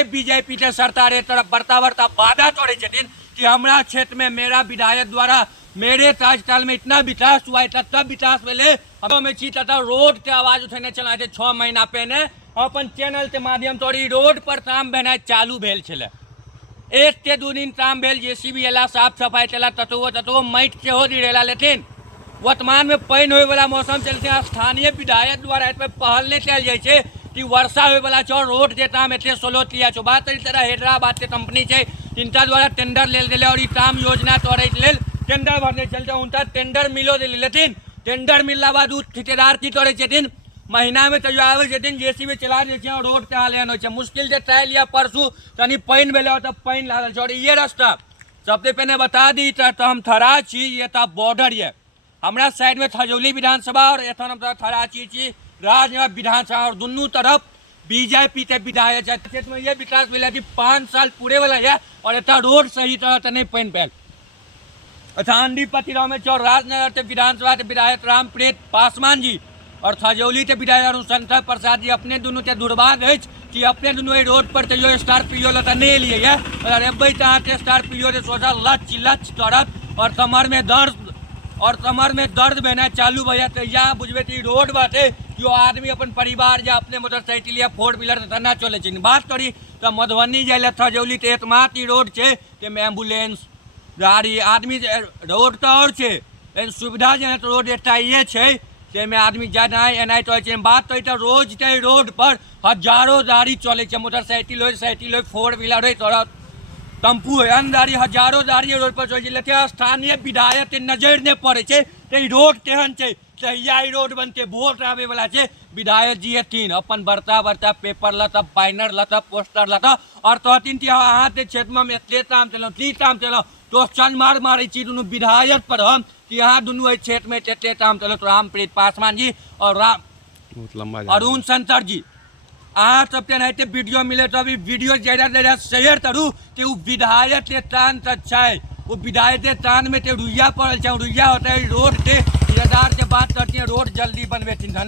ये बीजेपी के सरकार एक तरफ बढ़ता बढ़ता वादा करे छथिन कि हमारा क्षेत्र में मेरा विधायक द्वारा मेरे कार्यकाल में इतना विकास हुआ, इतना तब विकास मिले हम में छी तथा रोड के आवाज उठेने चला थे 6 महीना पहले अपन चैनल के माध्यम से रोड पर काम बहना चालू भेल छले। एक के 2 दिन काम भेल, जेसीबी एला, साफ सफाई चला, तत्व माटि सेहो दिरेला, लेकिन वर्तमान में पानि होय वाला मौसम चलते स्थानीय विधायक द्वारा इस पर पहल नहीं कल जाए कि वर्षा होय वाला छो, रोड के काम एते सोलो लिया छो। बात इस तरह हैदराबाद के कंपनी है जिनका द्वारा टेंडर ले दिले और काम योजना तोड़े लेल टेंडर भरने चलते उनका टेंडर मिलो दिले, लेकिन टेंडर मिलला बाद ठेकेदार की करे छथिन महीना में तैयो आवे छथिन जेसीबी चला दे छै, रोड के हाल एहन होय छै। मुश्किल से ट्रायल लिया परसू तनी पानि भेले और पानि लागल छै। और ये रास्ता सबसे पहले बता दी तो हम थरा छी, ये तो बॉर्डर है हमारा साइड में थजौली विधानसभा और एथन हम थरा छी राजनगर विधानसभा और दोनों तरफ बीजेपी के विधायक है। क्षेत्र में ये विकास मिला कि 5 साल पूरे वाला है और इतना रोड सही तरह से नहीं पानी पैल। अंडी पतिराव में चौर राजनगर के विधानसभा के विधायक रामप्रीत पासवान जी और थजौली के विधायक अनुशंकर प्रसाद जी अपने दोनों के दुर्भाग्य है कि अपने दोनों रोड पर तैयो स्कॉर्पियो लता नहीं लिए है और अब स्कॉर्पियो से सोचा लच करत और कमर में दर्द बहना चालू भैया तो यहाँ बुझे कि रोड बाटे जो आदमी अपन परिवार या अपने मोटरसाइकिल या 4 व्हीलर ना चले। बात करी तो मधुबनी जाए थजौली तो एकमात्र रोड है कि एम्बुलेंस गाड़ी आदमी रोड तो और है लेकिन सुविधा जो है तो रोड एक ये में आदमी जाना एना चले। बात तो रोज के रोड पर हजारों गाड़ी चले, मोटरसाइकिल हो, साइकिल हो, 4 व्हीलर हो, थोड़ा टेम्पू है, अन्य गाड़ी हजारों गाड़ी रोड पर चले, लेकिन स्थानीय विधायक के नजर नहीं पड़े छे रोड केहन है तहिया रोड बनते वोट आवे वाला है। विधायक जी एथिन अपन बड़ता पेपर लता, बैनर लता, पोस्टर लता और कहथिन कि अहाँ के क्षेत्र में एते काम चलो की काम चलो तो चल मारे छी दोनों विधायक पर हम कि यहाँ दोनों क्षेत्र में एते काम चलो। तो रामप्रीत पासवान जी और अरुण शंकर जी अहाँ सबके नहीं वीडियो मिले तो अभी वीडियो ज़्यादा शेयर करूँ कि वो विधायक के तान अच्छा है, वो विधायक के तान में रुइया पड़ल, रुइया होता है रोड के ठेकेदार से बात करती है रोड जल्दी बनवे।